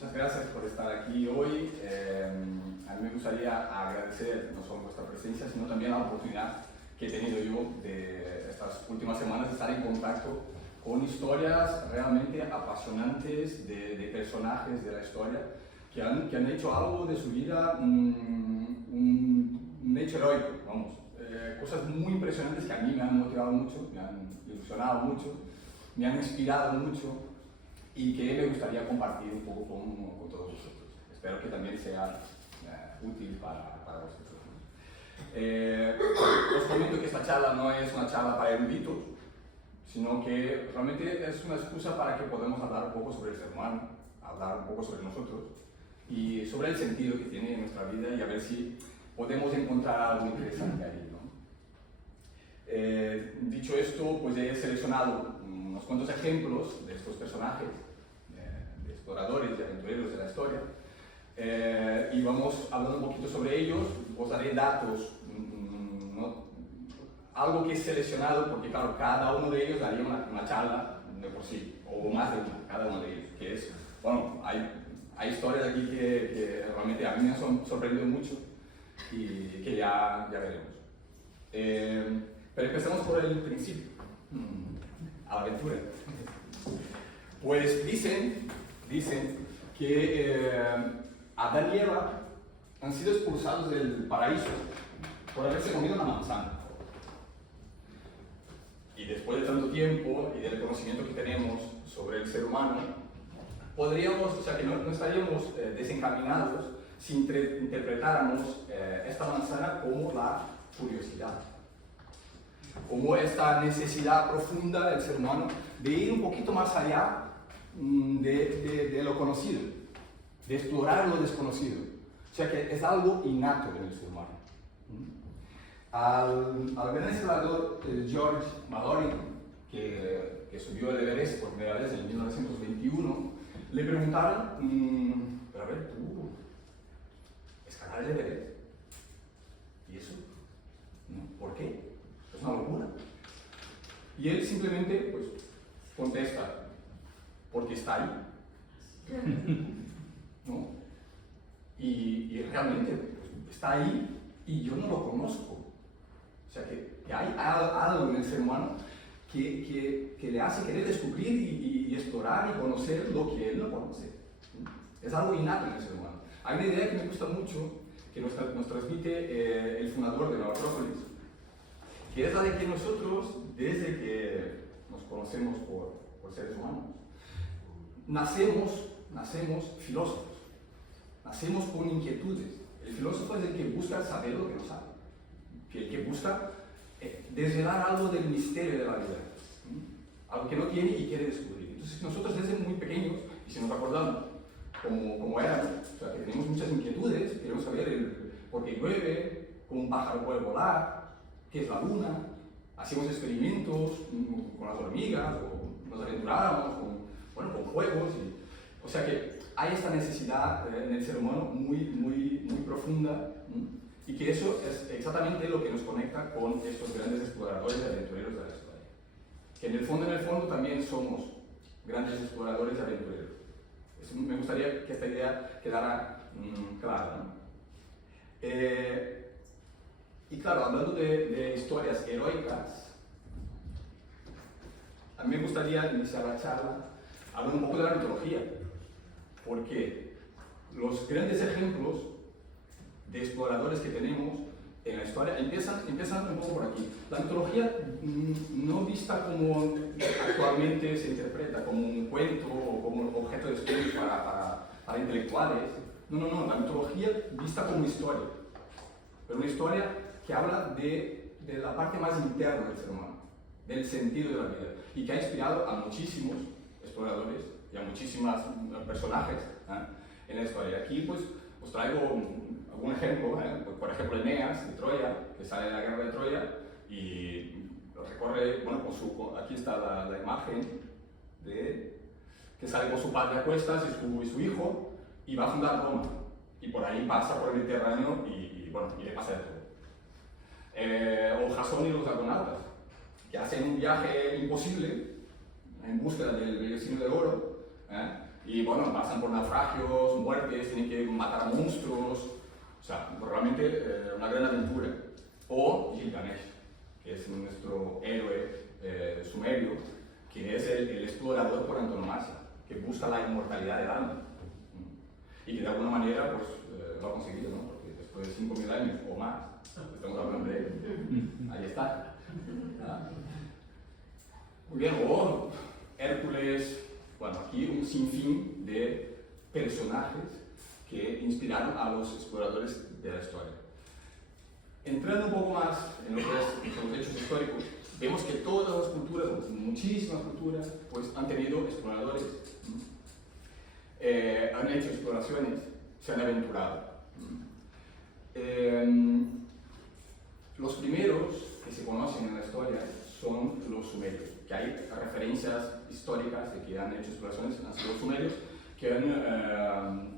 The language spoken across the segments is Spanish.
Muchas gracias por estar aquí hoy. A mí me gustaría agradecer no solo vuestra presencia, sino también la oportunidad que he tenido yo de estas últimas semanas de estar en contacto con historias realmente apasionantes de personajes de la historia que han hecho algo de su vida un hecho heroico, vamos. Cosas muy impresionantes que a mí me han motivado mucho, me han ilusionado mucho, me han inspirado mucho y que me gustaría compartir un poco con todos vosotros. Espero que también sea útil para vosotros. Os comento que esta charla no es una charla para eruditos, sino que realmente es una excusa para que podamos hablar un poco sobre el ser humano, hablar un poco sobre nosotros y sobre el sentido que tiene en nuestra vida y a ver si podemos encontrar algo interesante ahí, ¿no? Dicho esto, pues he seleccionado unos cuantos ejemplos de estos personajes, de exploradores y aventureros de la historia, y vamos hablando un poquito sobre ellos. Os daré datos, ¿no? Algo que he seleccionado, porque claro, cada uno de ellos daría una charla de por sí, o más de una, cada uno de ellos, que es, bueno, hay historias aquí que realmente a mí me han sorprendido mucho y que ya veremos. Pero empezamos por el principio, a la aventura. Pues dicen que Adán y Eva han sido expulsados del paraíso por haberse comido una manzana. Y después de tanto tiempo y del conocimiento que tenemos sobre el ser humano, podríamos, o sea que no estaríamos desencaminados si interpretáramos esta manzana como la curiosidad, como esta necesidad profunda del ser humano de ir un poquito más allá de lo conocido, de explorar lo desconocido. O sea que es algo innato en el ser humano. Al gran explorador George Mallory, que subió el Everest por primera vez en 1921, le preguntaron, pero a ver, tú, ¿escalar el Everest? ¿Y eso? ¿No? ¿Por qué? Es una locura. Y él simplemente pues, contesta, porque está ahí. ¿No? Y realmente pues, está ahí y yo no lo conozco. O sea que hay algo en el ser humano que le hace querer descubrir y explorar y conocer lo que él no conoce. Es algo innato en el ser humano. Hay una idea que me gusta mucho, que nos transmite el fundador de la Acrópolis, que es la de que nosotros, desde que nos conocemos por seres humanos, nacemos filósofos, nacemos con inquietudes. El filósofo es el que busca saber lo que no sabe, el que busca desvelar algo del misterio de la vida, algo que no tiene y quiere descubrir. Entonces nosotros desde muy pequeños, y si nos acordamos como éramos, o sea, que tenemos muchas inquietudes, queremos saber por qué llueve, cómo un pájaro puede volar, qué es la luna, hacíamos experimentos con las hormigas, o nos aventurábamos con juegos. O sea que hay esta necesidad en el ser humano muy profunda, y que eso es exactamente lo que nos conecta con estos grandes exploradores y aventureros de la historia. Que en el fondo también somos grandes exploradores y aventureros. Eso, me gustaría que esta idea quedara clara, ¿no? Y claro, hablando de historias heroicas, a mí me gustaría iniciar la charla hablando un poco de la mitología, porque los grandes ejemplos de exploradores que tenemos en la historia empiezan un poco por aquí. La mitología no vista como actualmente se interpreta, como un cuento o como un objeto de estudio para intelectuales. No, la mitología vista como historia, pero una historia que habla de la parte más interna del ser humano, del sentido de la vida, y que ha inspirado a muchísimos exploradores y a muchísimos personajes en la historia. Aquí pues os traigo algún ejemplo, por ejemplo Eneas de Troya, que sale de la guerra de Troya y recorre, bueno, aquí está la imagen que sale con su padre a cuestas y su hijo, y va a fundar Roma, y por ahí pasa por el Mediterráneo y le pasa de todo. O Jasón y los argonautas, que hacen un viaje imposible en búsqueda del vellocino de oro, Y bueno, pasan por naufragios, muertes, tienen que matar a monstruos, o sea, realmente una gran aventura. O Gilgamesh, que es nuestro héroe sumerio, que es el explorador por antonomasia, que busca la inmortalidad del alma. Y que de alguna manera pues, lo ha conseguido, ¿no? Porque después de 5.000 años o más, estamos hablando de él. Ahí está. ¿Ah? Muy bien, o Hércules, bueno, aquí un sinfín de personajes que inspiraron a los exploradores de la historia. Entrando un poco más en lo que son los hechos históricos, vemos que todas las culturas, muchísimas culturas, pues han tenido exploradores, han hecho exploraciones, se han aventurado. Los primeros que se conocen en la historia son los sumerios, que hay referencias históricas de que han hecho exploraciones, han sido los sumerios, que han,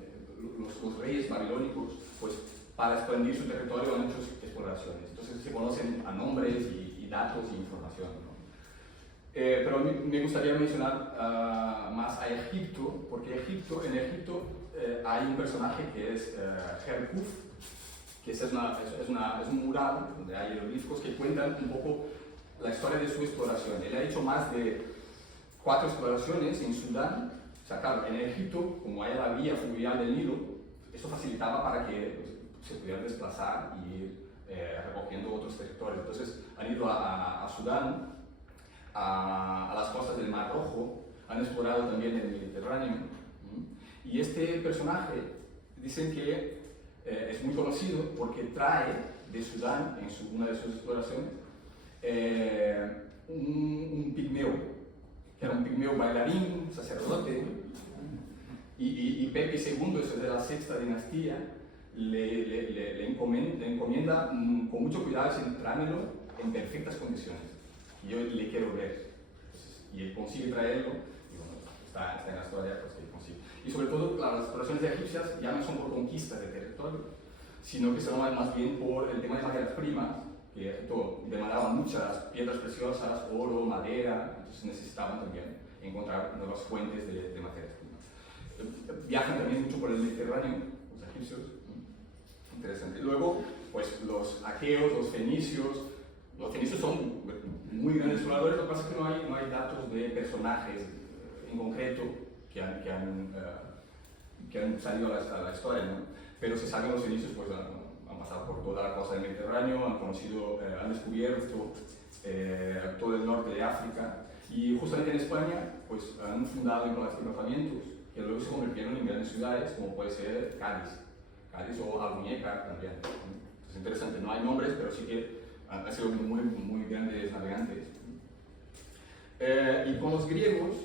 los reyes babilónicos, pues para expandir su territorio han hecho exploraciones. Entonces se conocen a nombres y datos y información, ¿no? Pero me gustaría mencionar más a Egipto, porque en Egipto hay un personaje que es Herkuf, que es un mural donde hay jeroglíficos que cuentan un poco la historia de su exploración. Él ha hecho más de 4 exploraciones en Sudán. O sea, claro, en Egipto, como hay la vía fluvial del Nilo, eso facilitaba para que pues, se pudieran desplazar y ir recogiendo otros territorios. Entonces, han ido a Sudán, a las costas del Mar Rojo, han explorado también el Mediterráneo. Y este personaje, dicen que es muy conocido porque trae de Sudán, en una de sus exploraciones, un pigmeo, que era un pigmeo bailarín, sacerdote, y Pepe II, eso es de la sexta dinastía, le encomienda con mucho cuidado ese trámelo en perfectas condiciones. Y yo le quiero ver. Entonces, y él consigue traerlo, y bueno, está en la historia, pues que consigue. Y sobre todo, claro, las exploraciones egipcias ya no son por conquistas de territorio, sino que son más bien por el tema de materias primas, que Egipto demandaba muchas piedras preciosas, oro, madera, entonces necesitaban también encontrar nuevas fuentes de materias primas. Viajan también mucho por el Mediterráneo, los egipcios, interesante. Luego, pues los aqueos, los fenicios son muy grandes exploradores, lo que pasa es que no hay datos de personajes en concreto que han salido a la historia, ¿no? Pero se saben los fenicios, pues han pasado por toda la costa del Mediterráneo, han descubierto todo el norte de África, y justamente en España pues han fundado emplazamientos que luego se convirtieron en grandes ciudades, como puede ser Cádiz o Almuñécar también. Es interesante, no hay nombres, pero sí que han sido muy grandes navegantes. Y con los griegos,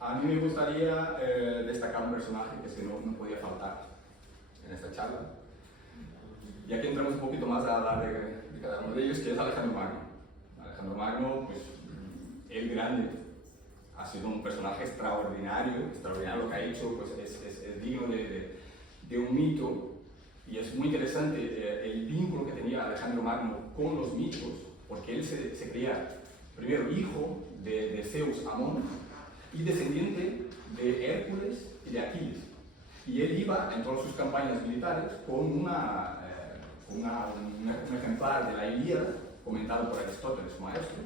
a mí me gustaría destacar un personaje que no podía faltar en esta charla. Y aquí entramos un poquito más a hablar de cada uno de ellos, que es Alejandro Magno. Alejandro Magno, pues, el grande, ha sido un personaje extraordinario lo que ha hecho, pues es digno de un mito. Y es muy interesante el vínculo que tenía Alejandro Magno con los mitos, porque él se creía primero hijo de Zeus Amón y descendiente de Hércules y de Aquiles. Y él iba en todas sus campañas militares con un ejemplar de la Ilíada, comentado por Aristóteles, su maestro,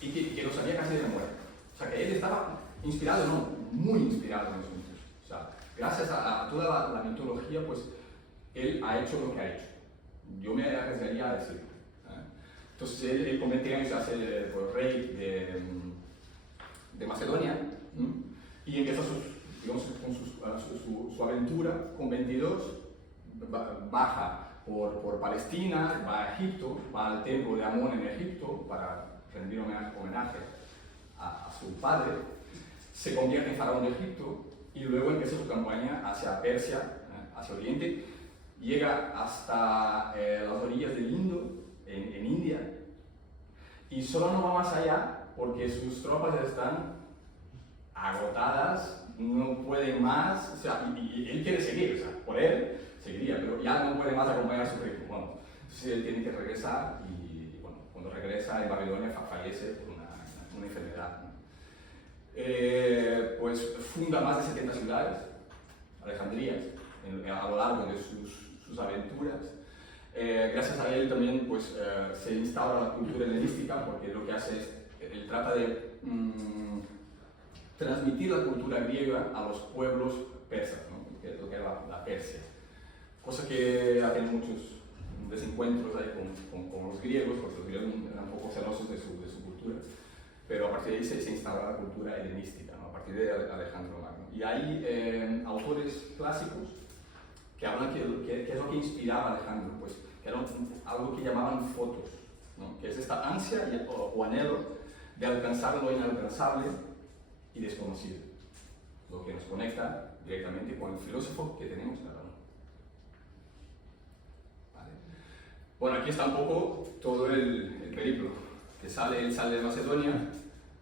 y que lo sabía casi de muerte. O sea, que él estaba inspirado, muy inspirado en los mitos. O sea, gracias a toda la mitología, pues él ha hecho lo que ha hecho. Yo me arriesgaría a decirlo. Entonces, él con 20 años se hace pues, rey de Macedonia, y empieza su aventura. Con 22 baja por Palestina, va a Egipto, va al templo de Amón en Egipto para rendir homenaje a su padre, se convierte en faraón de Egipto y luego empieza su campaña hacia Persia, hacia Oriente, llega hasta las orillas del Indo, en India, y solo no va más allá porque sus tropas están agotadas, no pueden más, o sea, y él quiere seguir, o sea, por él seguiría, pero ya no puede más acompañar a su ritmo. Bueno, entonces él tiene que regresar y bueno, cuando regresa en Babilonia fallece por una enfermedad, ¿no? pues funda más de 70 ciudades, Alejandrías, a lo largo de sus aventuras. Gracias a él también pues, se instaura la cultura helenística, porque lo que hace es, él trata de transmitir la cultura griega a los pueblos persas, ¿no? Que es lo que era la Persia. Cosa que hacen muchos desencuentros ahí con los griegos, porque los griegos eran un poco celosos de su cultura, pero a partir de ahí se instaura la cultura helenística, ¿no? A partir de Alejandro Magno. Y hay autores clásicos que hablan que es lo que inspiraba a Alejandro, pues, que era algo que llamaban fotos, ¿no? Que es esta ansia o anhelo de alcanzar lo inalcanzable y desconocido, lo que nos conecta directamente con el filósofo que tenemos cada uno. ¿Vale? Bueno, aquí está un poco todo el periplo, que él sale de Macedonia,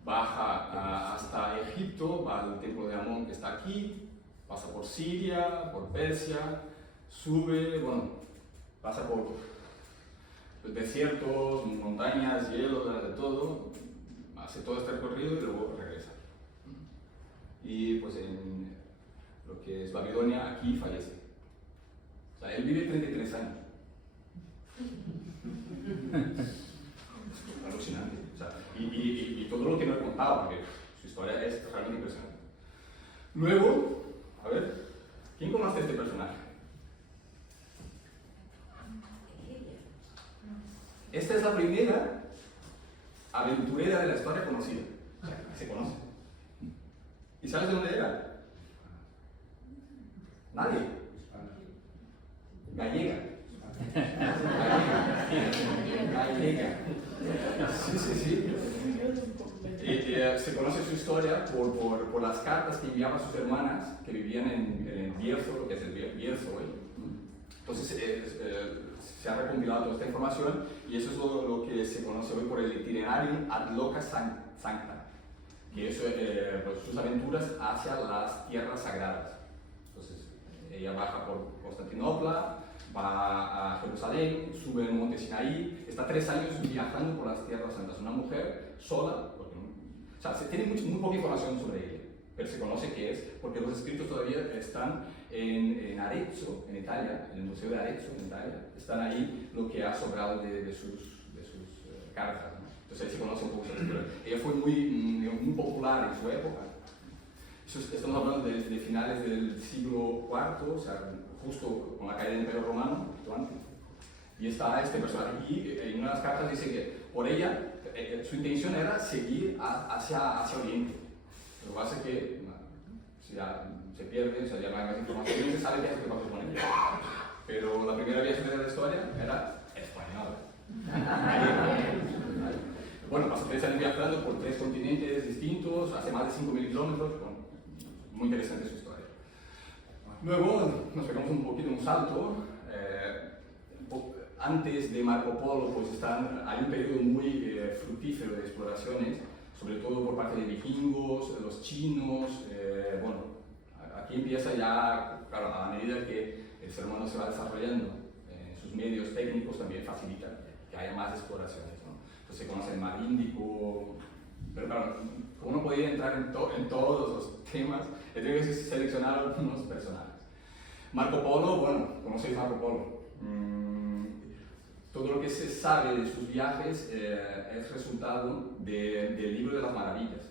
baja hasta Egipto, va al templo de Amón que está aquí, pasa por Siria, por Persia, sube, bueno, pasa por desiertos, montañas, hielo, de todo, hace todo este recorrido y luego regresa. Y pues en lo que es Babilonia, aquí fallece. O sea, él vive 33 años. Es alucinante. O sea, y todo lo que me he contado, porque su historia es realmente impresionante. Luego, a ver, ¿quién conoce a este personaje? Esta es la primera aventurera de la historia conocida. O sea, que se conoce. ¿Y sabes de dónde era? Nadie. Gallega. Gallega. Sí, sí, sí. Se conoce su historia por las cartas que enviaba a sus hermanas que vivían en el Bierzo, lo que es el Bierzo hoy. Entonces se ha recompilado toda esta información y eso es lo que se conoce hoy por el Itinerarium ad loca sancta, que es pues, sus aventuras hacia las tierras sagradas. Entonces ella baja por Constantinopla, va a Jerusalén, sube el monte Sinaí, está 3 años viajando por las tierras santas. Una mujer sola, porque, o sea, se tiene muy poca información sobre ella, pero se conoce que es, porque los escritos todavía están en Arezzo, en Italia, en el Museo de Arezzo, en Italia, están ahí lo que ha sobrado de sus cartas, ¿no? Entonces ahí se conoce un poco esa historia. Ella fue muy popular en su época. Estamos hablando de finales del siglo IV, o sea, justo con la caída del Imperio Romano, justo antes. Y está este personaje. Y en una de las cartas dice que por ella, su intención era seguir hacia Oriente. Lo que pasa es que se pierde, o sea, ya no hay más información, y no se sabe qué es lo que pasó con ella. Pero la primera viajera de la historia era española. Bueno, pasó 3 años viajando por 3 continentes distintos, hace más de 5.000 kilómetros. Bueno, muy interesante su historia. Luego nos pegamos un poquito un salto. Antes de Marco Polo, pues hay un periodo muy fructífero de exploraciones, sobre todo por parte de vikingos, los chinos. Bueno, aquí empieza ya, claro, a medida que el ser humano se va desarrollando, sus medios técnicos también facilitan que haya más exploraciones, ¿no? Entonces se conoce el mar Índico, pero claro, como no podía entrar en todos los temas, he tenido que seleccionar algunos personajes. Marco Polo, bueno, ¿conocéis Marco Polo? Todo lo que se sabe de sus viajes es resultado del libro de las maravillas,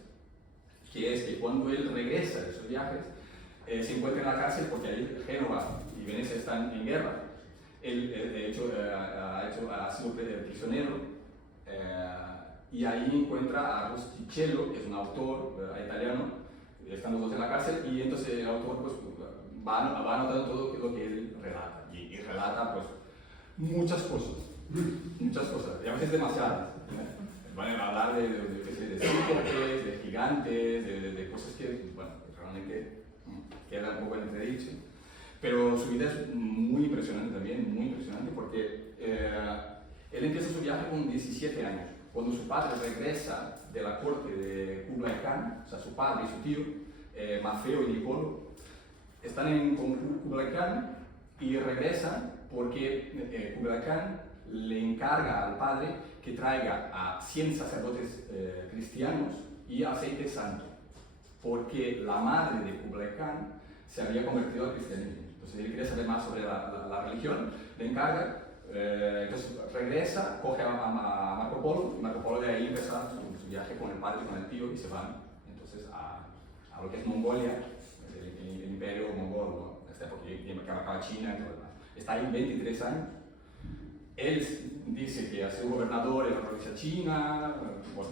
que es que cuando él regresa de esos viajes, se encuentra en la cárcel porque ahí Génova y Venecia están en guerra. Él ha sido prisionero y ahí encuentra a Rustichello, que es un autor italiano, están los dos en la cárcel, y entonces el autor pues, va anotando todo lo que él relata, y relata pues muchas cosas, y a veces demasiadas. Van a hablar de cíclopes, de gigantes, de cosas que, bueno, realmente queda un poco en entredicho. Pero su vida es muy impresionante también, muy impresionante, porque él empieza su viaje con 17 años, cuando su padre regresa de la corte de Kublai Khan, o sea, su padre y su tío, Maffeo y Niccolo, están con Kublai Khan y regresan porque Kublai Khan le encarga al padre que traiga a 100 sacerdotes cristianos y aceite santo. porque la madre de Kublai Khan se había convertido al cristianismo. Entonces él quería saber más sobre la religión, le encarga, entonces regresa, coge a Marco Polo, y Marco Polo de ahí empieza su viaje con el padre y con el tío y se van entonces a lo que es Mongolia, el imperio mongol, ¿no? Que abarcaba China y todo lo demás. Está ahí 23 años. Él dice que ha sido gobernador en la provincia china, bueno,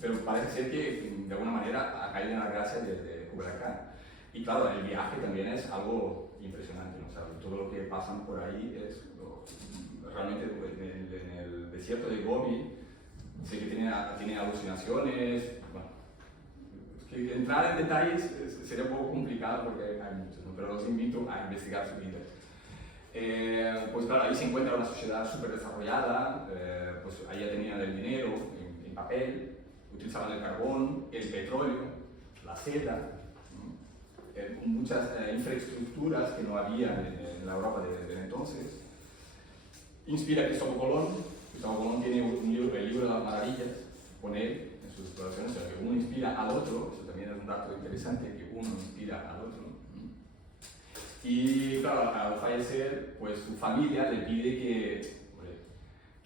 pero parece ser que de alguna manera ha caído en la gracia de Kublai Khan. Y claro, el viaje también es algo impresionante, ¿no? O sea, todo lo que pasan por ahí es realmente en el desierto de Gobi, sé que tiene alucinaciones, bueno, es que entrar en detalles sería un poco complicado porque hay muchos, ¿no? Pero los invito a investigar su vida. Pues claro, ahí se encuentra una sociedad súper desarrollada, pues ahí ya tenían el dinero en papel, utilizaban el carbón, el petróleo, la seda, muchas infraestructuras que no había en la Europa de entonces. Inspira a Cristóbal Colón. Cristóbal Colón tiene un libro, el libro de las maravillas, con él en sus exploraciones, o sea, que uno inspira al otro, eso también es un dato interesante, que uno inspira al otro. Y claro, al fallecer, pues su familia le pide que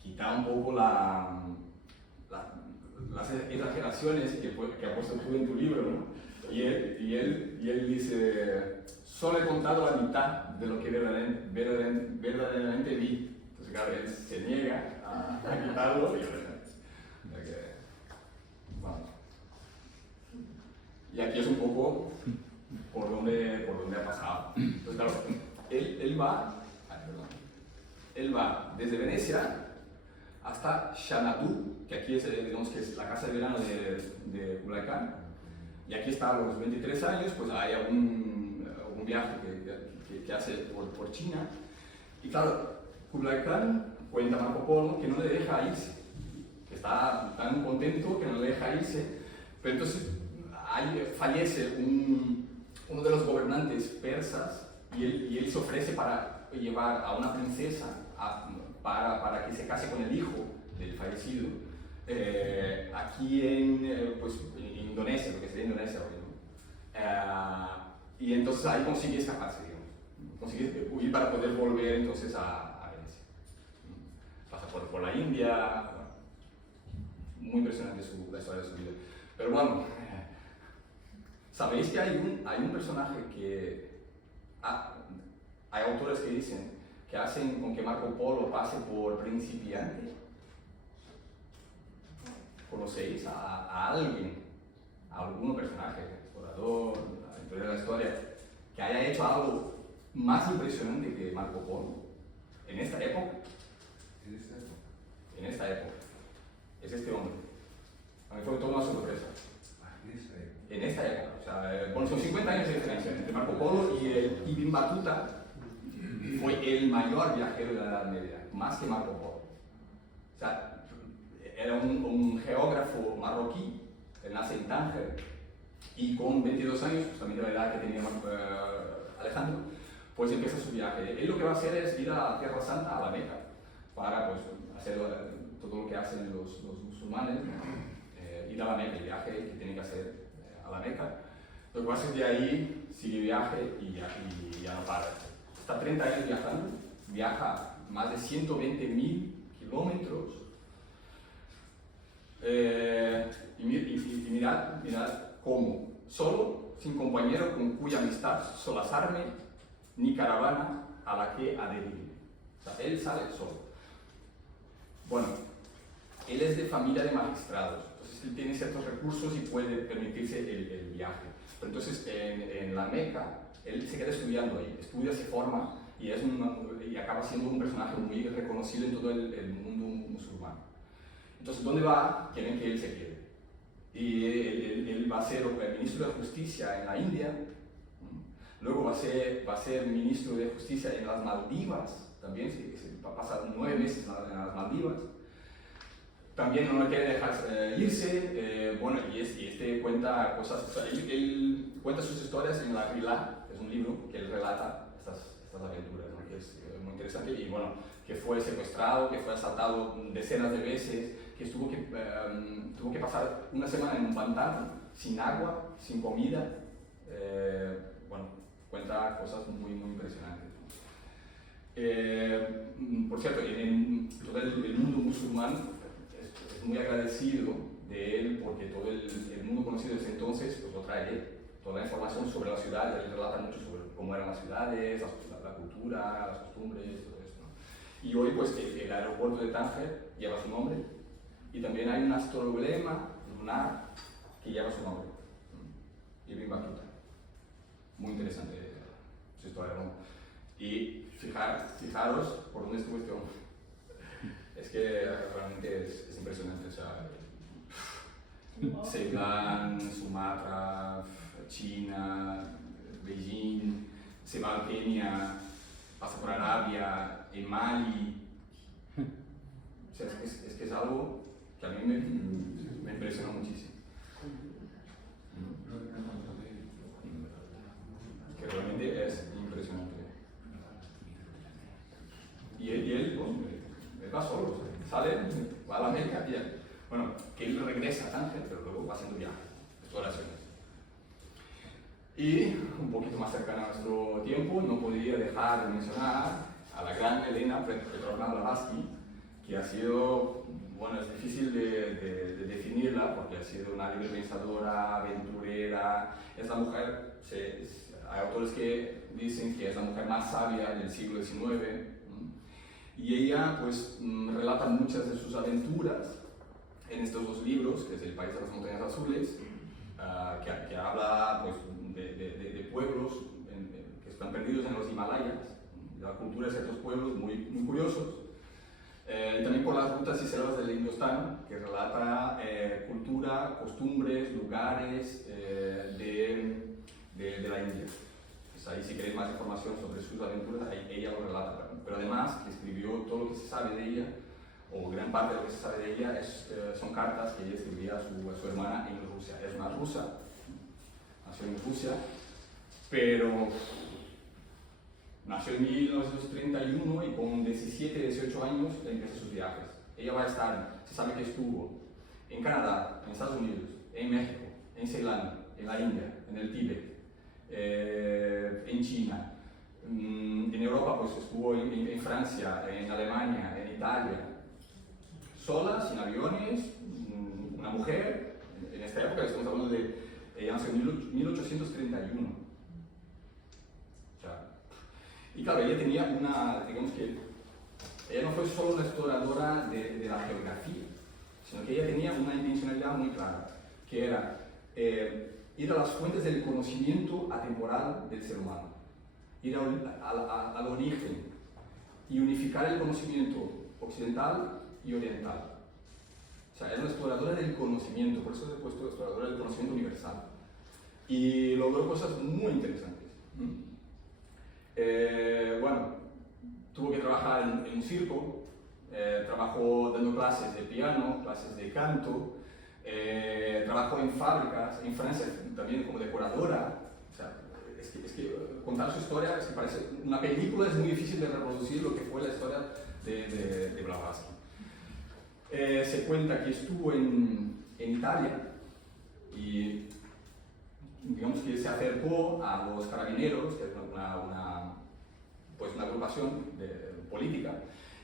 quita un poco las exageraciones que has puesto tú en tu libro, ¿no? Y él dice, solo he contado la mitad de lo que verdaderamente vi. Entonces, claro, él se niega a quitarlo y bueno. Y aquí es un poco por dónde ha pasado. Entonces, claro, él va desde Venecia hasta Xanadu, que aquí es, digamos que es la casa de verano de Kublai Khan. Y aquí está a los 23 años, pues hay algún viaje que hace por China. Y claro, Kublai Khan cuenta a Marco Polo que no le deja irse, que está tan contento que no le deja irse. Pero entonces ahí fallece uno de los gobernantes persas y él se ofrece para llevar a una princesa para que se case con el hijo del fallecido aquí en Indonesia, porque sería Indonesia hoy, ¿no? Y entonces ahí consigue escaparse, digamos. Consigue huir para poder volver entonces a Venecia. Pasa por la India, muy impresionante la historia de su vida. Pero bueno, ¿sabéis que hay un personaje que hay autores que dicen que hacen con que Marco Polo pase por principiante? ¿Conocéis a alguien, a algún personaje, explorador, aventurero de la historia, que haya hecho algo más impresionante que Marco Polo en esta época? En esta época. Es este hombre. A mí fue toda una sorpresa. En esta época. O sea, bueno, son 50 años de diferencia entre Marco Polo y Ibn Battuta. Fue el mayor viajero de la Edad Media, más que Marco Polo. O sea, era un geógrafo marroquí, él nace en Tánger, y con 22 años, justamente la edad que tenía Alejandro, pues empieza su viaje. Él lo que va a hacer es ir a Tierra Santa, a la Meca, para pues, hacer todo lo que hacen los musulmanes, ir a la Meca, el viaje que tiene que hacer a la Meca. Lo que pasa es que de ahí sigue viaje y ya no para. Está 30 años viajando, viaja más de 120.000 kilómetros. Y mirad cómo, solo, sin compañero con cuya amistad solazarme, ni caravana a la que adherirme. O sea, él sale solo. Bueno, él es de familia de magistrados, entonces él tiene ciertos recursos y puede permitirse el viaje. Pero entonces en la Meca, él se queda estudiando ahí, estudia, se forma y acaba siendo un personaje muy reconocido en todo el mundo musulmán. Entonces, ¿dónde va? Quieren que él se quede. Y él va a ser el ministro de Justicia en la India, luego va a ser ministro de Justicia en las Maldivas, también va a pasar 9 meses en las Maldivas. También no le quiere dejar irse, bueno, y este cuenta cosas, o sea, él cuenta sus historias en La Rila, que es un libro que él relata estas aventuras, ¿no? Que es muy interesante, y bueno, que fue secuestrado, que fue asaltado decenas de veces, que tuvo que pasar una semana en un pantano sin agua, sin comida. Bueno, cuenta cosas muy, muy impresionantes. Por cierto, en todo el mundo musulmán es muy agradecido de él porque todo el mundo conocido desde entonces pues, lo trae él. Toda la información sobre la ciudad, él relata mucho sobre cómo eran las ciudades, la cultura, las costumbres, todo esto. Y hoy pues el aeropuerto de Tánger lleva su nombre y también hay un astrolema lunar que lleva su nombre, Ibn Battuta. Muy interesante su historia, ¿no? Y fijaros por dónde estuvo este hombre. Es que realmente es impresionante. O sea, Ceilán, Sumatra, China, Beijing, se va a Kenia, pasa por Arabia, en Mali. O sea, es que es algo que a mí me impresiona muchísimo. Que realmente es impresionante. Y él, bueno, él va solo, sale, va a la Meca y bueno, que él regresa a Tánger, pero luego va haciendo viajes, exploraciones. Y un poquito más cercano a nuestro tiempo, no podría dejar de mencionar a la gran Elena Petrovna Blavatsky, que ha sido, bueno, es difícil de definirla porque ha sido una libre pensadora, aventurera. Es la mujer, hay autores que dicen que es la mujer más sabia del siglo XIX. Y ella pues relata muchas de sus aventuras en estos dos libros, que es El país de las montañas azules, que habla pues, de pueblos que están perdidos en los Himalayas, de la cultura de ciertos pueblos muy, muy curiosos, y también por las rutas y selvas del Indostán, que relata cultura, costumbres, lugares de la India. Pues ahí si queréis más información sobre sus aventuras, ahí ella lo relata. Pero además, que escribió todo lo que se sabe de ella, o gran parte de lo que se sabe de ella, son cartas que ella escribía a su hermana en Rusia. Es una rusa, nació en Rusia, pero nació en 1931 y con 17, 18 años empieza sus viajes. Ella va a estar, se sabe que estuvo en Canadá, en Estados Unidos, en México, en Ceilán, en la India, en el Tíbet, en China. En Europa pues estuvo en Francia, en Alemania, en Italia, sola, sin aviones, una mujer, en esta época estamos hablando de, ella nació en 1831. O sea, y claro, ella tenía digamos que, ella no fue solo una exploradora de la geografía, sino que ella tenía una intencionalidad muy clara, que era ir a las fuentes del conocimiento atemporal del ser humano. Ir al origen y unificar el conocimiento occidental y oriental. O sea, es una exploradora del conocimiento, por eso he puesto exploradora del conocimiento universal. Y logró cosas muy interesantes. Bueno, tuvo que trabajar en un circo, trabajó dando clases de piano, clases de canto, trabajó en fábricas, en Francia también como decoradora. O sea, es que contar su historia, es que parece una película, es muy difícil de reproducir lo que fue la historia de Blavatsky. Se cuenta que estuvo en Italia y digamos que se acercó a los carabineros, que es una agrupación política,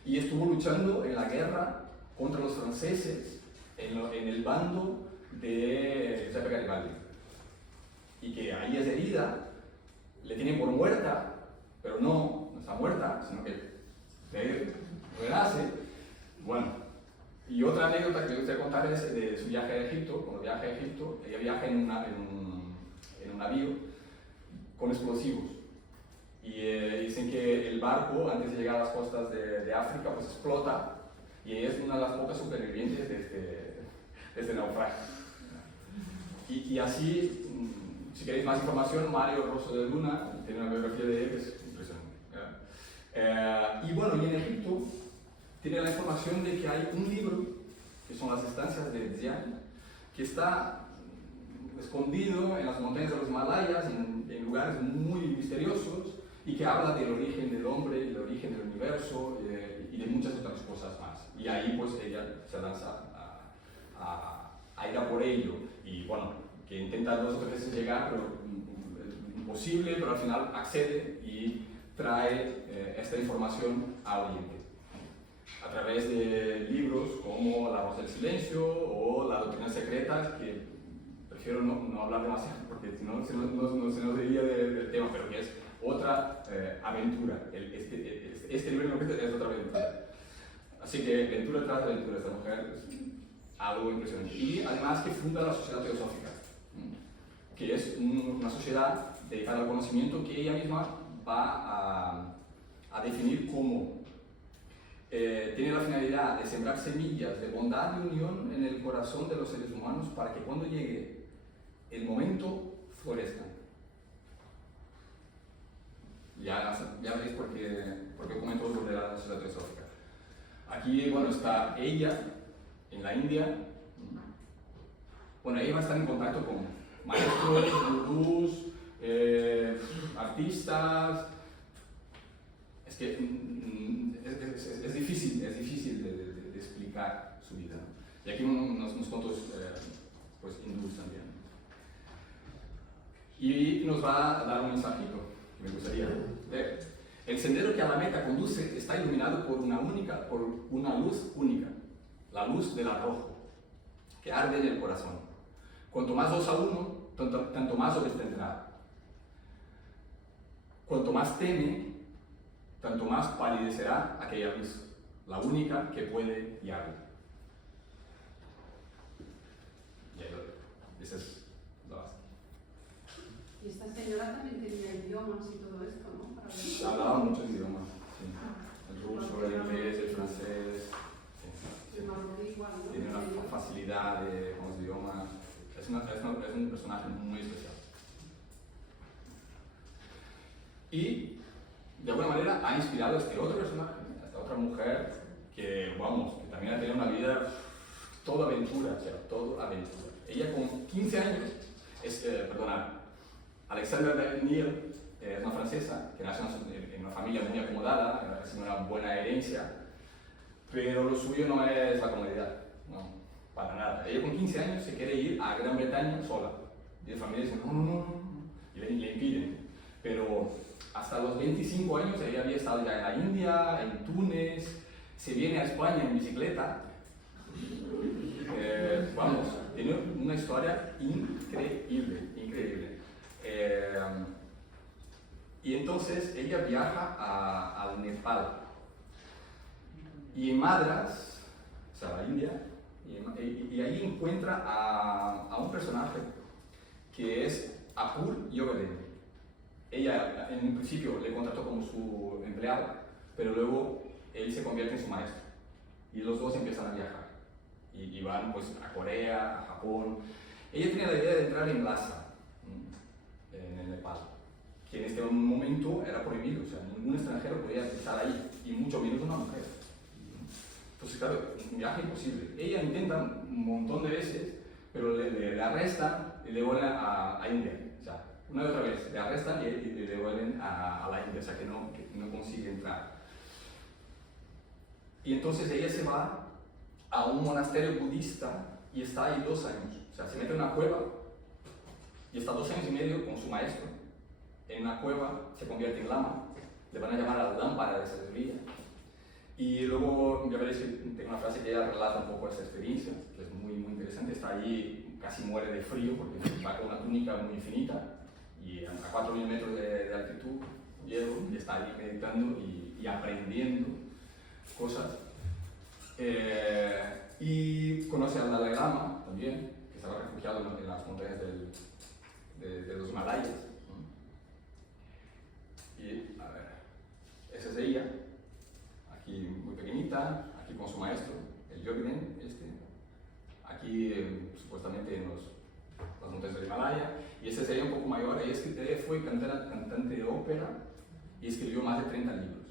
y estuvo luchando en la guerra contra los franceses en el bando de Giuseppe Garibaldi. Y que ahí es herida, le tienen por muerta, pero no está muerta, sino que renace. Bueno, y otra anécdota que les voy a contar es de su viaje a Egipto. Cuando viaja a Egipto, ella viaja en un navío con explosivos. Y dicen que el barco, antes de llegar a las costas de África, pues explota, y ella es una de las pocas supervivientes de este naufragio. Y así, si queréis más información, Mario Rosso de Luna tiene una biografía de él que es impresionante. Y bueno, y en Egipto tiene la información de que hay un libro, que son las estancias de Dzian, que está escondido en las montañas de los Himalayas, en lugares muy misteriosos, y que habla del origen del hombre, del origen del universo y de muchas otras cosas más. Y ahí pues ella se lanza a ir a por ello. Y bueno, que intenta 2 o 3 veces llegar, pero es imposible, pero al final accede y trae esta información a Oriente. A través de libros como La voz del silencio o La doctrina secreta, que prefiero no hablar demasiado porque si no se nos iría del tema, pero que es otra aventura. Este libro en concreto es otra aventura. Así que aventura tras aventura, esta mujer es algo impresionante. Y además que funda la Sociedad Teosófica, que es una sociedad dedicada al conocimiento que ella misma va a definir como tiene la finalidad de sembrar semillas de bondad y unión en el corazón de los seres humanos para que cuando llegue el momento florezcan. Ya veréis por qué comento sobre la Sociedad Teosófica. Aquí, bueno, está ella en la India. Bueno, ella va a estar en contacto con maestros, gurús, artistas. Es que es difícil de explicar su vida. Y aquí unos cuantos pues, hindús también. Y nos va a dar un mensajito que me gustaría leer. El sendero que a la meta conduce está iluminado por una luz única, la luz del arrojo, que arde en el corazón. Cuanto más osa uno, tanto más obtendrá. Cuanto más teme, tanto más palidecerá aquella luz, la única que puede guiarle. Y ahí lo dejo. Esa es la base. Y esta señora también tenía idiomas y todo esto, ¿no? Hablaba muchos idiomas, sí. El ruso, el inglés, el francés. Sí. Tiene una facilidad con los idiomas. Es un personaje muy especial. Y de alguna manera ha inspirado a este otro personaje, a esta otra mujer que, vamos, que también ha tenido una vida todo aventura, o sea, todo aventura. Ella con 15 años, Alexandra Neil es una francesa que nació en una familia muy acomodada, es una buena herencia, pero lo suyo no es la comodidad, no, para nada. Ella con 15 años se quiere ir a Gran Bretaña sola, y la familia dice no, y le impiden, pero hasta los 25 años ella había estado ya en la India, en Túnez, se viene a España en bicicleta. Vamos, tiene una historia increíble. Y entonces ella viaja al Nepal. Y en Madras, o sea, la India, y ahí encuentra a un personaje que es Apur Yogaden. Ella en un principio le contrató como su empleado, pero luego él se convierte en su maestro y los dos empiezan a viajar y van pues a Corea, a Japón. Ella tenía la idea de entrar en Lhasa, en el Nepal, que en este momento era prohibido, o sea, ningún extranjero podía estar ahí y mucho menos una mujer. Entonces claro, un viaje imposible. Ella intenta un montón de veces, pero le arrestan y le vuelven a India. O sea, una y otra vez, le arrestan y le devuelven a la India, o sea que no consigue entrar. Y entonces ella se va a un monasterio budista y está ahí 2 años. O sea, se mete en una cueva y está 2 años y medio con su maestro. En la cueva se convierte en lama, le van a llamar a la lámpara de sabiduría. Y luego, ya veréis que tengo una frase que ella relata un poco esa experiencia, que es muy interesante. Está allí, casi muere de frío porque va con una túnica muy finita y a 4.000 metros de altitud, hielo, y está allí meditando y aprendiendo cosas. Y conoce al Dalai Lama también, que estaba refugiado en las montañas de los Himalayas. Y, a ver, esa es ella, aquí muy pequeñita, aquí con su maestro, el Yogden, aquí supuestamente en las montañas del Himalaya, y esta es ella un poco mayor. Ella fue cantante de ópera y escribió más de 30 libros.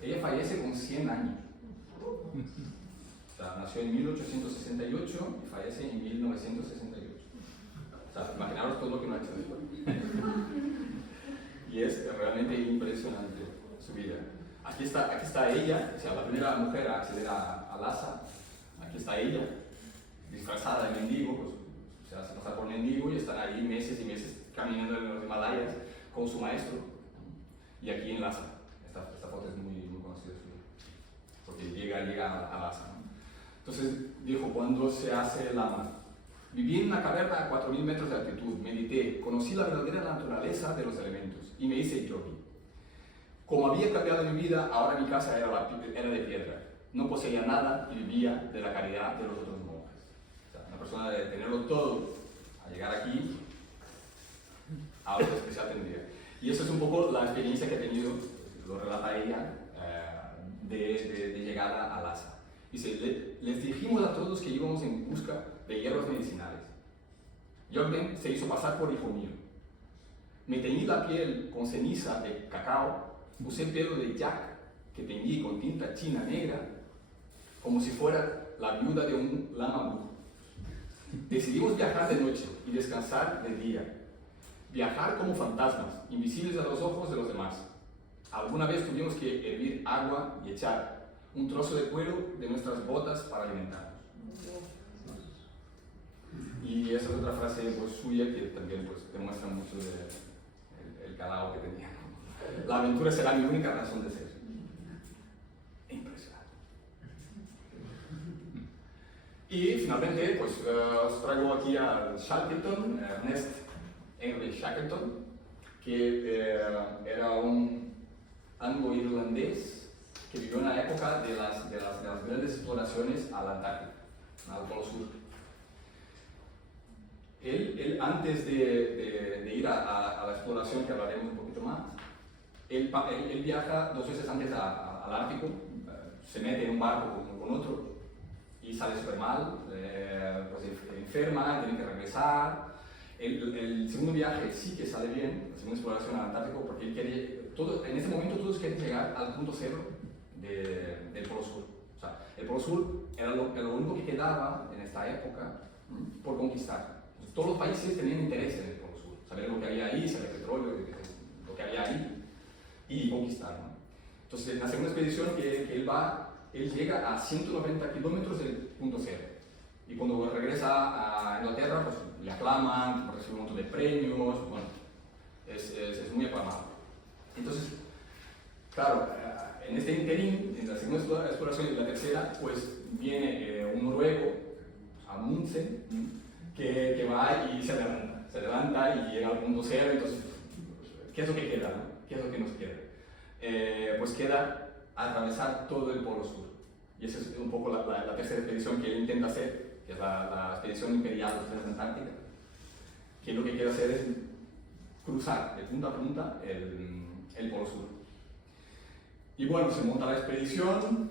Ella fallece con 100 años. O sea, nació en 1868 y fallece en 1968. O sea, imaginaros todo lo que no ha hecho después. Y es realmente impresionante su vida. Aquí está ella, o sea, la primera mujer a acceder a Lhasa. Aquí está ella, disfrazada de mendigo, pues, se hace pasar por mendigo y están ahí meses y meses caminando en los Himalayas con su maestro. Y aquí en Lhasa, esta foto es muy, muy conocida suya, porque llega a Lhasa, ¿no? Entonces dijo, cuando se hace lama, viví en una caverna a 4.000 metros de altitud, medité, conocí la verdadera naturaleza de los elementos y me hice yogi. Como había cambiado mi vida, ahora mi casa era de piedra. No poseía nada y vivía de la caridad de los otros monjes. O sea, una persona de tenerlo todo, a llegar aquí, algo especial tendría. Y eso es un poco la experiencia que he tenido, lo relata ella, de llegada a Lhasa. Dice, les dijimos a todos que íbamos en busca de hierbas medicinales. Yogden se hizo pasar por hijo mío. Me teñí la piel con ceniza de cacao, usé pelo de yak que teñí con tinta china negra, como si fuera la viuda de un lama brujo. Decidimos viajar de noche y descansar de día. Viajar como fantasmas, invisibles a los ojos de los demás. Alguna vez tuvimos que hervir agua y echar un trozo de cuero de nuestras botas para alimentarnos. Y esa es otra frase pues, suya que también pues, demuestra mucho el calado que tenía. La aventura será mi única razón de ser. Impresionante. Y finalmente pues, os traigo aquí a Shackleton, Ernest Henry Shackleton, que era un anglo-irlandés que vivió en la época de las grandes exploraciones a la Antártida, al Polo Sur. Él antes de ir a la exploración, que hablaremos un poquito más, él viaja 2 veces antes al Ártico, se mete en un barco con otro y sale súper mal, pues enferma, tiene que regresar. El segundo viaje sí que sale bien, la segunda exploración al Antártico, porque él quería, en ese momento todos querían llegar al punto cero del Polo Sur. O sea, el Polo Sur era lo único que quedaba en esta época por conquistar. Entonces, todos los países tenían interés en el Polo Sur, saber lo que había ahí, saber petróleo, lo que había ahí, y conquistar, ¿no? Entonces, en la segunda expedición que él llega a 190 kilómetros del punto cero. Y cuando regresa a Inglaterra, pues le aclaman, recibe un montón de premios, bueno, es muy aclamado. Entonces, claro, en este interín, en la segunda exploración y la tercera, pues viene un noruego, Amundsen, que va y se levanta y llega al punto cero. Entonces, ¿qué es lo que queda? ¿No? ¿Qué es lo que nos queda? Pues queda atravesar todo el Polo Sur. Y esa es un poco la tercera expedición que él intenta hacer, que es la expedición imperial de la Antártica, que lo que quiere hacer es cruzar de punta a punta el Polo Sur. Y bueno, se monta la expedición,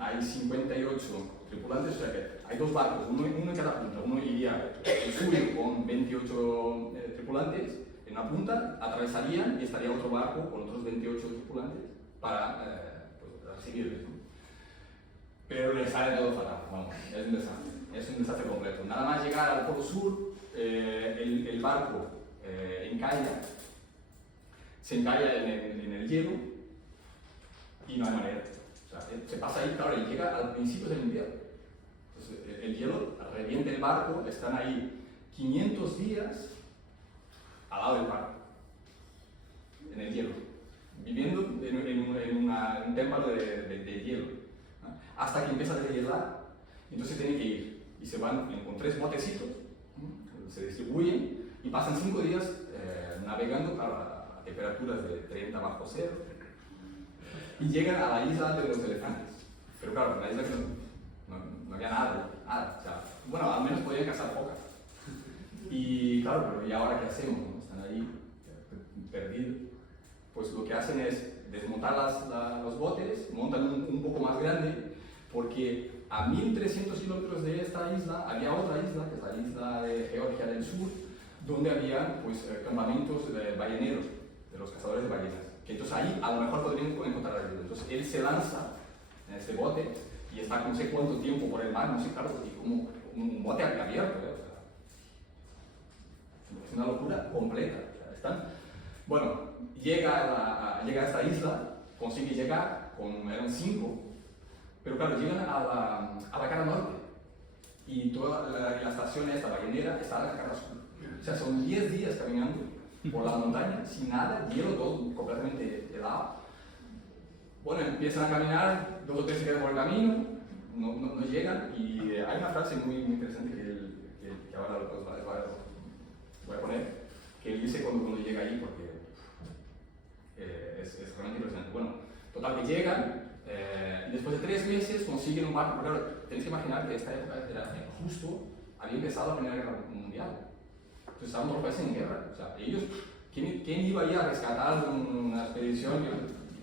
hay 58 tripulantes, o sea que hay 2 barcos, uno en cada punta. Uno iría el suyo con 28 tripulantes en una punta, atravesarían y estaría otro barco con otros 28 tripulantes para pues, recibirles, ¿no? Pero les sale todo fatal, vamos, es un desastre completo. Nada más llegar al Polo Sur, el barco se encalla en el hielo y no hay manera. O sea, se pasa ahí, claro, y llega al principio del invierno. Entonces, el hielo revienta el barco, están ahí 500 días al lado del barco, en el hielo, viviendo en un témpano de hielo, ¿no? Hasta que empieza a deshielar, entonces tienen que ir y se van con 3 botecitos, ¿no? Se distribuyen y pasan 5 días navegando a temperaturas de 30 bajo cero y llegan a la isla de los elefantes. Pero claro, en la isla no había nada. O sea, bueno, al menos podían cazar focas. Y claro, pero ¿y ahora qué hacemos? ¿No? Están ahí perdidos. Pues lo que hacen es desmontar los botes, montan un poco más grande, porque a 1300 kilómetros de esta isla había otra isla, que es la isla de Georgia del Sur, donde había pues, campamentos balleneros, de los cazadores de ballenas. Que entonces ahí a lo mejor podrían encontrar ayuda. Entonces él se lanza en este bote y está con no sé cuánto tiempo por el mar, no sé, claro, y como un bote abierto. O sea, es una locura completa. O sea, bueno, llega a esta isla, consigue llegar, eran 5, pero claro, llegan a la cara norte. y toda la estación esta ballenera está a la cara azul. O sea, son 10 días caminando por la montaña sin nada, hielo todo completamente helado. Bueno, empiezan a caminar, 2 o 3 se quedan por el camino, no llegan, y hay una frase muy interesante que ahora os voy a poner, que él dice cuando llega ahí, porque es realmente interesante. Bueno, total que llegan, y después de 3 meses consiguen un barco, porque claro, tenéis que imaginar que esta época era justo, había empezado la Primera Guerra Mundial. Entonces estaban todos los países en guerra. O sea, ellos, ¿quién iba ahí a rescatar una expedición?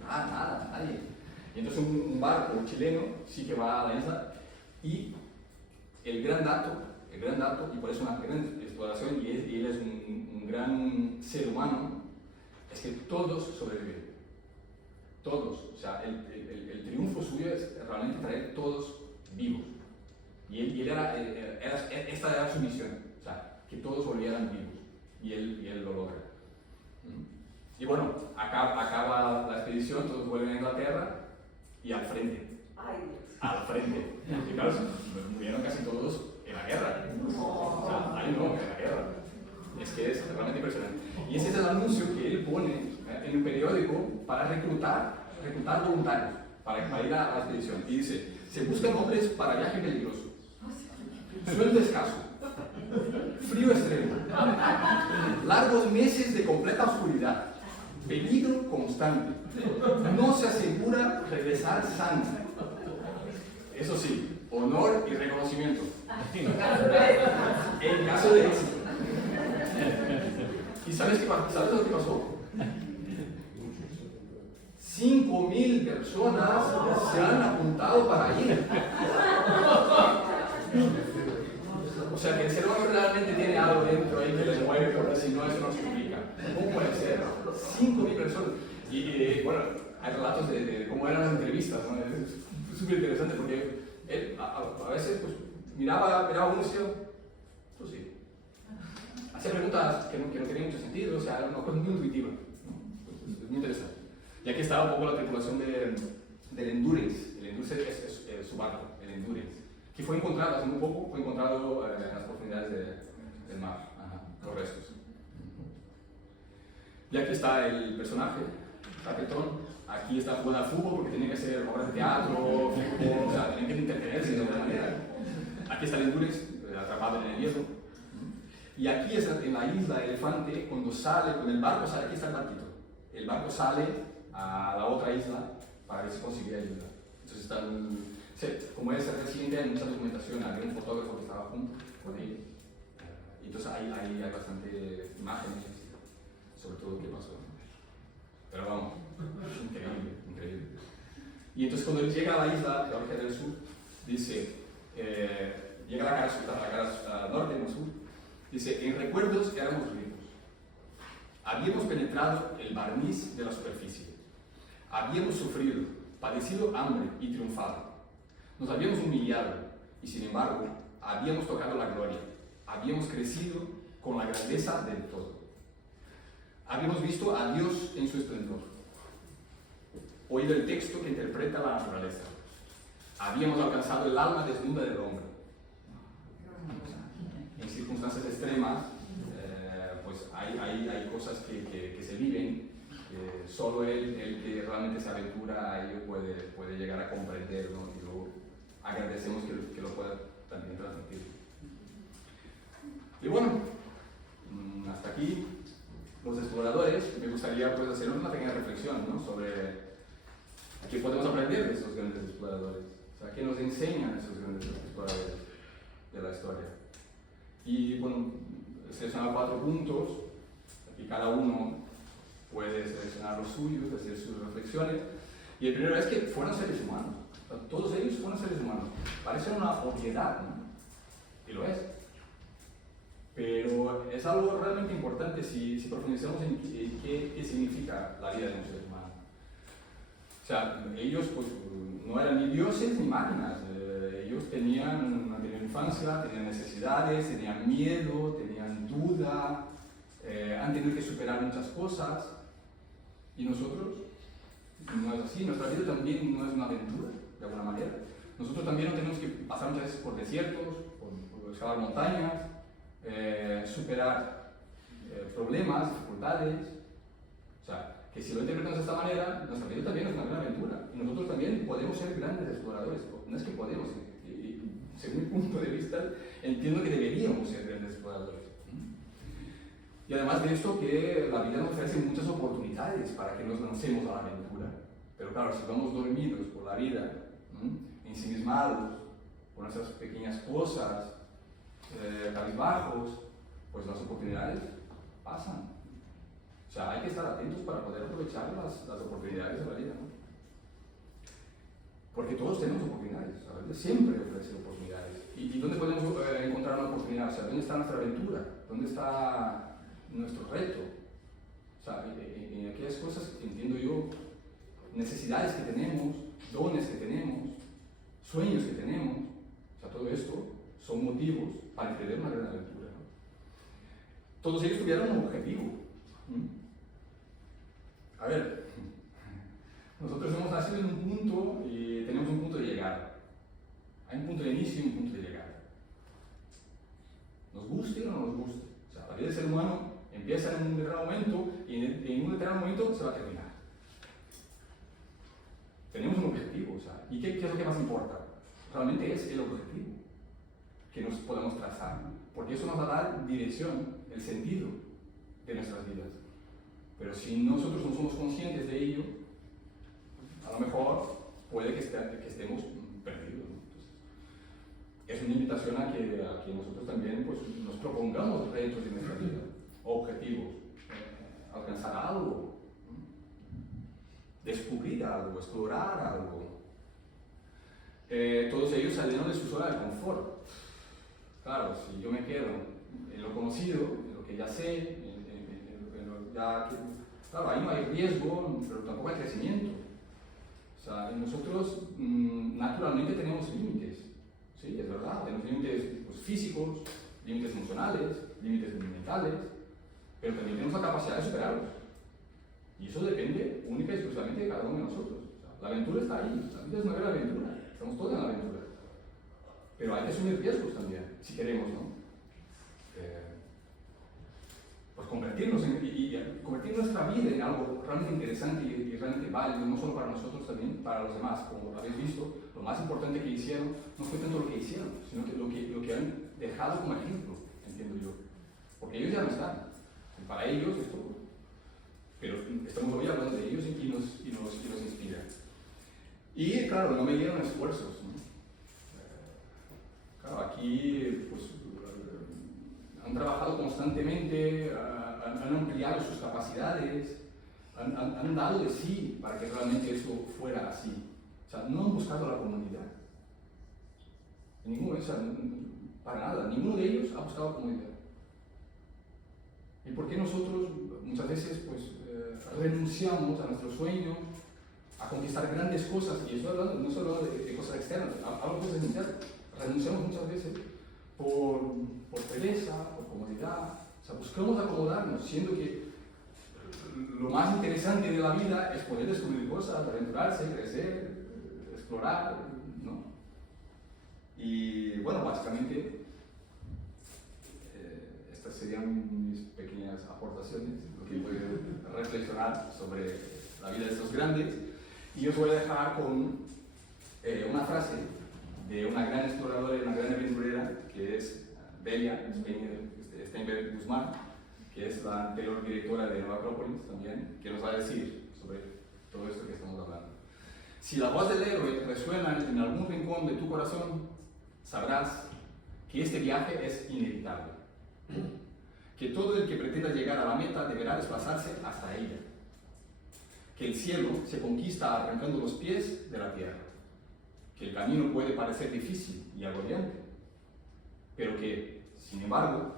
Nada, nadie. Y entonces un barco chileno sí que va a la isla, y el gran dato, y por eso una gran exploración, y él es un gran ser humano, es que todos sobreviven. Todos. O sea, el triunfo suyo es realmente traer todos vivos. Y esta era su misión. O sea, que todos volvieran vivos. Y él lo logra. Y bueno, acaba la expedición, todos vuelven a Inglaterra y al frente. Al frente. Y claro, murieron casi todos en la guerra. O sea, ahí no, en la guerra. Es que es realmente impresionante. Y ese es el anuncio que él pone en un periódico para reclutar voluntarios para ir a la expedición. Y dice, se buscan hombres para viaje peligroso, sueldo escaso, frío extremo, largos meses de completa oscuridad, peligro constante, no se asegura regresar sano. Eso sí, honor y reconocimiento en caso de éxito. ¿Y sabes lo que pasó? 5.000 personas se han apuntado para ir. O sea, que el ser humano realmente tiene algo dentro ahí que le mueve, porque si no, eso no se explica. ¿Cómo puede ser? 5.000 personas. Y bueno, hay relatos de cómo eran las entrevistas, ¿no? Es súper interesante porque él a veces pues, miraba uno y decía, pues sí. Hacía preguntas que no tenían mucho sentido, o sea, era una cosa muy intuitiva, ¿no? Pues, es muy interesante. Y aquí está un poco la tripulación del Endurance. El Endurance es su barco, el Endurance, que fue encontrado hace muy poco, fue encontrado en las profundidades del mar, los restos. Y aquí está el personaje, Shackleton. Aquí está jugando al fútbol porque tiene que hacer obras de teatro, fútbol, o sea, tienen que entretenerse de alguna manera. Aquí está el Endurance, atrapado en el hielo. Y aquí es en la isla Elefante, cuando el barco sale, aquí está el barquito. El barco sale a la otra isla para ver si consigue ayuda. Entonces como es el reciente, hay mucha documentación, había un fotógrafo que estaba junto con él. Entonces hay bastante imágenes sobre todo qué pasó. Pero vamos, increíble. Y entonces cuando él llega a la isla, de Orge del Sur, dice, llega a la cara norte, no sur, dice, en recuerdos éramos ricos. Habíamos penetrado el barniz de la superficie. Habíamos sufrido, padecido hambre y triunfado. Nos habíamos humillado y, sin embargo, habíamos tocado la gloria. Habíamos crecido con la grandeza del todo. Habíamos visto a Dios en su esplendor. Oído el texto que interpreta la naturaleza. Habíamos alcanzado el alma desnuda del hombre. En circunstancias extremas, pues hay cosas que se viven, que solo el que realmente se aventura a ello puede llegar a comprender, ¿no? Y luego agradecemos que lo pueda también transmitir. Y bueno, hasta aquí los exploradores. Me gustaría pues, hacer una pequeña reflexión, ¿no? Sobre qué podemos aprender de esos grandes exploradores, o sea, qué nos enseñan esos grandes exploradores de la historia. Y bueno, he seleccionado 4 puntos, aquí cada uno puede seleccionar los suyos, hacer sus reflexiones. Y el primero es que fueron seres humanos, o sea, todos ellos fueron seres humanos. Parece una obviedad, ¿no? Y lo es. Pero es algo realmente importante si profundizamos en qué significa la vida de un ser humano. O sea, ellos pues, no eran ni dioses ni máquinas. Ellos tenían una infancia, tenían necesidades, tenían miedo, tenían duda, han tenido que superar muchas cosas. ¿Y nosotros? No es así. Nuestra vida también no es una aventura, de alguna manera. Nosotros también no tenemos que pasar muchas veces por desiertos, por escalar montañas, superar problemas, dificultades. O sea, que si lo interpretamos de esta manera, nuestra vida también es una gran aventura. Y nosotros también podemos ser grandes exploradores. No es que podemos, según mi punto de vista, entiendo que deberíamos ser grandes exploradores. Y además de esto, que la vida nos ofrece muchas oportunidades para que nos lancemos a la aventura. Pero claro, si vamos dormidos por la vida, ensimismados, con nuestras pequeñas cosas, cabizbajos, pues las oportunidades pasan. O sea, hay que estar atentos para poder aprovechar las oportunidades de la vida, ¿no? Porque todos tenemos oportunidades, la vida siempre ofrece oportunidades. ¿Y dónde podemos encontrar una oportunidad? O sea, ¿dónde está nuestra aventura? ¿Dónde está nuestro reto? O sea, en aquellas cosas que entiendo yo, necesidades que tenemos, dones que tenemos, sueños que tenemos, o sea, todo esto son motivos para emprender una gran aventura, ¿no? Todos ellos tuvieron un objetivo. A ver, nosotros hemos nacido en un punto y tenemos un punto de llegada. Hay un punto de inicio y un punto de llegada. Nos guste o no nos guste. O sea, la vida del ser humano empieza en un determinado momento y en un determinado momento se va a terminar. Tenemos un objetivo, o sea, ¿y qué es lo que más importa? Realmente es el objetivo que nos podemos trazar, porque eso nos va a dar dirección, el sentido de nuestras vidas. Pero si nosotros no somos conscientes de ello, a lo mejor puede que estemos perdidos, ¿no? Entonces, es una invitación a que nosotros también pues, nos propongamos retos de nuestra vida, objetivos, alcanzar algo, descubrir algo, explorar algo. Todos ellos salieron de su zona de confort. Claro, si yo me quedo en lo conocido, en lo que ya sé, claro, ahí no hay riesgo, pero tampoco hay crecimiento. O sea, nosotros naturalmente tenemos límites, sí, es verdad, tenemos límites pues, físicos, límites emocionales, límites mentales, pero también tenemos la capacidad de superarlos. Y eso depende única y exclusivamente de cada uno de nosotros. O sea, la aventura está ahí, la vida es una gran aventura, estamos todos en la aventura. Pero hay que asumir riesgos también, si queremos, ¿no? Pues convertirnos y convertir nuestra vida en algo realmente interesante y realmente válido, no solo para nosotros, también para los demás. Como habéis visto, lo más importante que hicieron no fue tanto lo que hicieron, sino que lo que han dejado como ejemplo, entiendo yo. Porque ellos ya no están. Para ellos esto, pero estamos hoy hablando de ellos y nos inspira. Y claro, no me dieron esfuerzos, ¿no? Claro, aquí pues, han trabajado constantemente, han ampliado sus capacidades, han dado de sí para que realmente esto fuera así. O sea, no han buscado la comunidad. Ninguno, o sea, para nada, ninguno de ellos ha buscado comunidad. ¿Y por qué nosotros muchas veces pues, renunciamos a nuestros sueños, a conquistar grandes cosas? Y eso no solo de cosas externas, hablo de cosas internas. Renunciamos muchas veces por pereza, por comodidad. O sea, buscamos acomodarnos, siendo que lo más interesante de la vida es poder descubrir cosas, aventurarse, crecer, explorar, ¿no? Y bueno, básicamente estas serían mis pequeñas aportaciones, lo que voy a reflexionar sobre la vida de estos grandes. Y os voy a dejar con una frase de una gran exploradora y una gran aventurera, que es Delia Steinberg Guzmán, que es la anterior directora de Nueva Acrópolis también, que nos va a decir sobre todo esto que estamos hablando. Si la voz del héroe resuena en algún rincón de tu corazón, sabrás que este viaje es inevitable, que todo el que pretenda llegar a la meta deberá desplazarse hasta ella, que el cielo se conquista arrancando los pies de la tierra, que el camino puede parecer difícil y agobiante, pero que, sin embargo,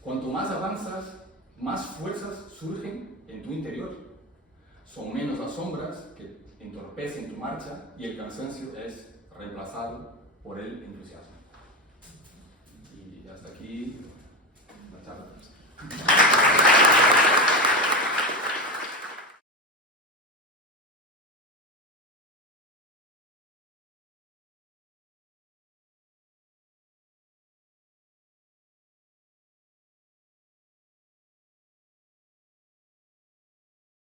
cuanto más avanzas, más fuerzas surgen en tu interior. Son menos las sombras que entorpecen tu marcha y el cansancio es reemplazado por el entusiasmo. Y hasta aquí la charla.